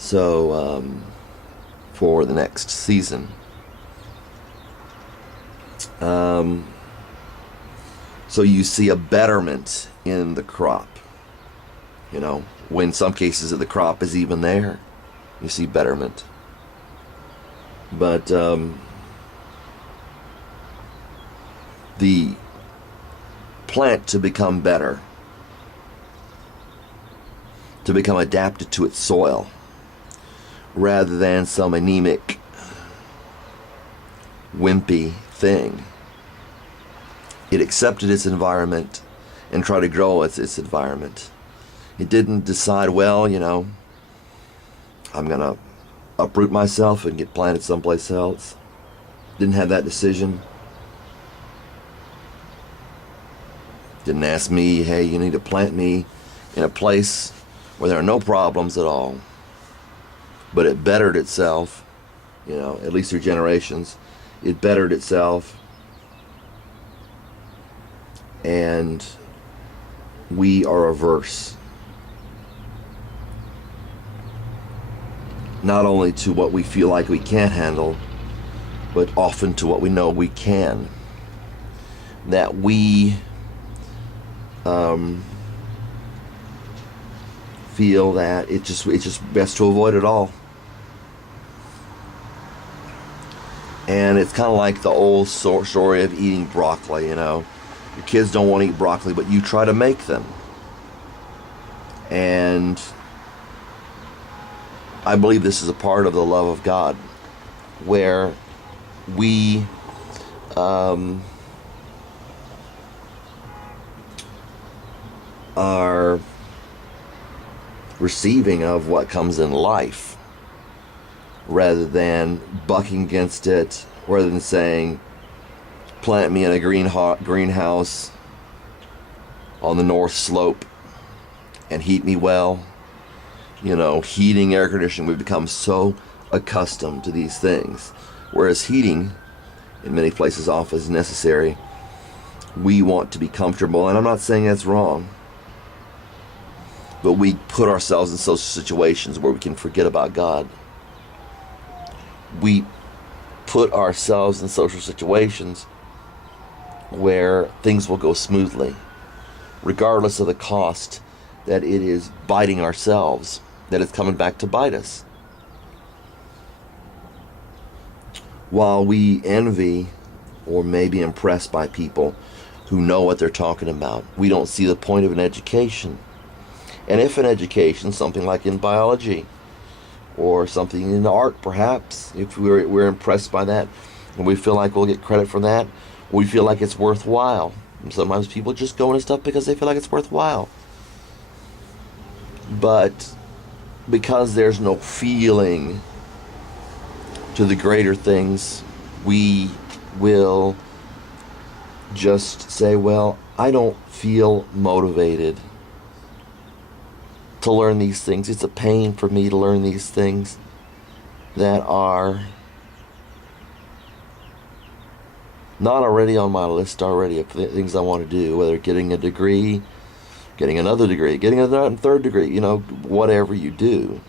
So, for the next season. Um, so you see a betterment in the crop. When in some cases the crop is even there, you see betterment. But the plant to become better, to become adapted to its soil, rather than some anemic, wimpy thing. It accepted its environment and tried to grow its environment. It didn't decide, well, I'm going to uproot myself and get planted someplace else. Didn't have that decision. Didn't ask me, hey, you need to plant me in a place where there are no problems at all. But it bettered itself, at least through generations. It bettered itself. And we are averse not only to what we feel like we can't handle, but often to what we know we can. That we feel that it's just best to avoid it all. And it's kind of like the old story of eating broccoli, Your kids don't want to eat broccoli, but you try to make them. And I believe this is a part of the love of God, where we are receiving of what comes in life, rather than bucking against it, rather than saying, plant me in a greenhouse on the north slope and heat me well. Heating, air conditioning, we've become so accustomed to these things. Whereas heating, in many places, often is necessary. We want to be comfortable, and I'm not saying that's wrong. But we put ourselves in social situations where we can forget about God. We put ourselves in social situations where things will go smoothly, regardless of the cost that it is biting ourselves, that it's coming back to bite us. While we envy or may be impressed by people who know what they're talking about, we don't see the point of an education. And if an education, something like in biology, or something in art perhaps, if we're impressed by that, and we feel like we'll get credit for that, we feel like it's worthwhile. And sometimes people just go into stuff because they feel like it's worthwhile. But because there's no feeling to the greater things, we will just say, well, I don't feel motivated to learn these things. It's a pain for me to learn these things that are not already on my list already of things I want to do, whether getting a degree, getting another degree, getting a third degree, whatever you do.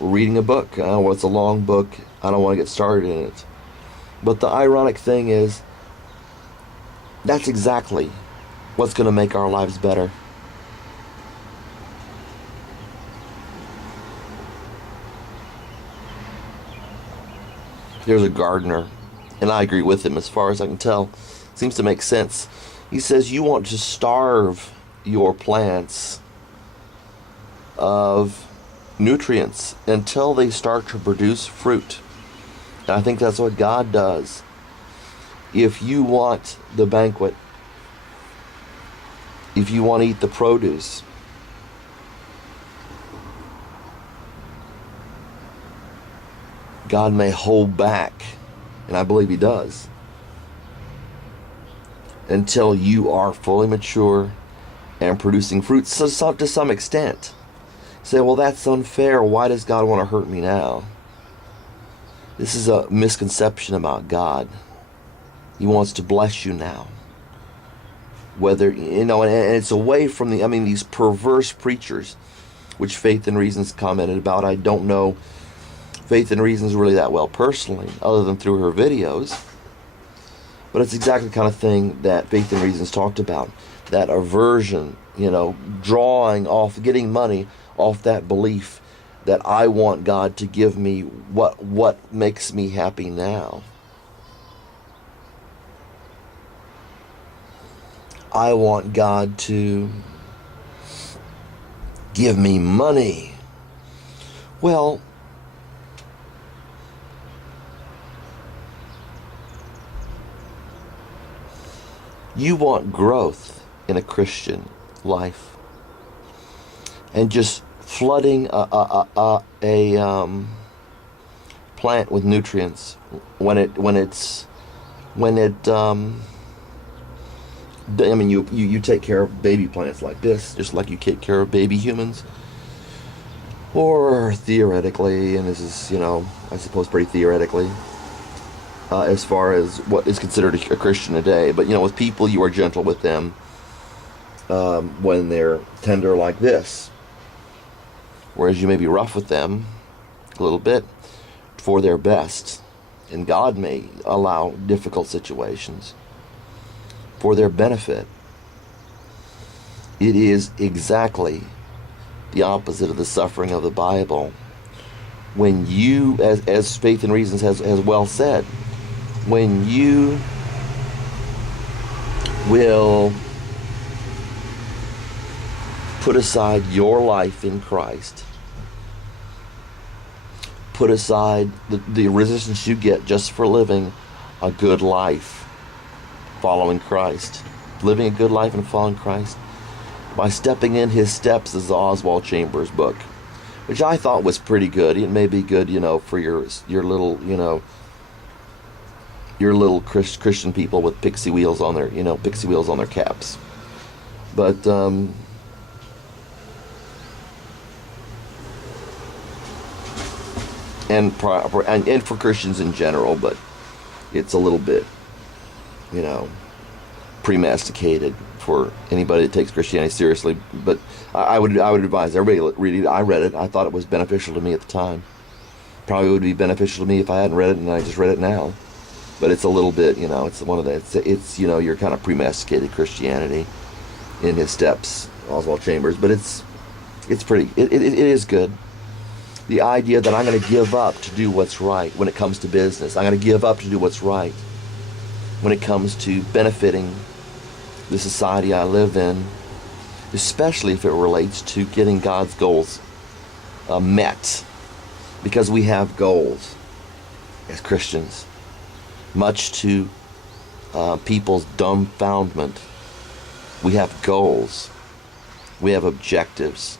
Reading a book, well, it's a long book, I don't want to get started in it. But the ironic thing is, that's exactly what's going to make our lives better. There's a gardener, and I agree with him as far as I can tell. Seems to make sense. He says you want to starve your plants of nutrients until they start to produce fruit. And I think that's what God does. If you want the banquet, if you want to eat the produce, God may hold back, and I believe He does, until you are fully mature and producing fruit to some extent. Say, well, that's unfair. Why does God want to hurt me now? This is a misconception about God. He wants to bless you now. Whether, and it's away from these perverse preachers which Faith and Reasons commented about. I don't know Faith and Reasons really that well personally, other than through her videos. But it's exactly the kind of thing that Faith and Reasons talked about. That aversion, drawing off, getting money off that belief that I want God to give me what makes me happy now. I want God to give me money. Well, you want growth in a Christian life, and just flooding a plant with nutrients you take care of baby plants like this, just like you take care of baby humans. Or theoretically, and this is, I suppose pretty theoretically, as far as what is considered a Christian today. But, with people, you are gentle with them when they're tender like this. Whereas you may be rough with them a little bit for their best. And God may allow difficult situations for their benefit. It is exactly the opposite of the suffering of the Bible. When you, as Faith and Reasons has well said, when you will put aside your life in Christ, put aside the resistance you get just for living a good life, following Christ, living a good life and following Christ, by stepping in His steps, is the Oswald Chambers book, which I thought was pretty good. It may be good, for your little, your little Christian people with pixie wheels on their caps. But and for Christians in general, but it's a little bit, premasticated for anybody that takes Christianity seriously. But I would advise everybody read it. I read it. I thought it was beneficial to me at the time. Probably would be beneficial to me if I hadn't read it, and I just read it now. But it's a little bit, it's one of the, it's your kind of premasticated Christianity in his steps, Oswald Chambers. But it's pretty, it is good. The idea that I'm going to give up to do what's right when it comes to business. I'm going to give up to do what's right when it comes to benefiting the society I live in, especially if it relates to getting God's goals met. Because we have goals as Christians. Much to people's dumbfoundment, we have goals. We have objectives.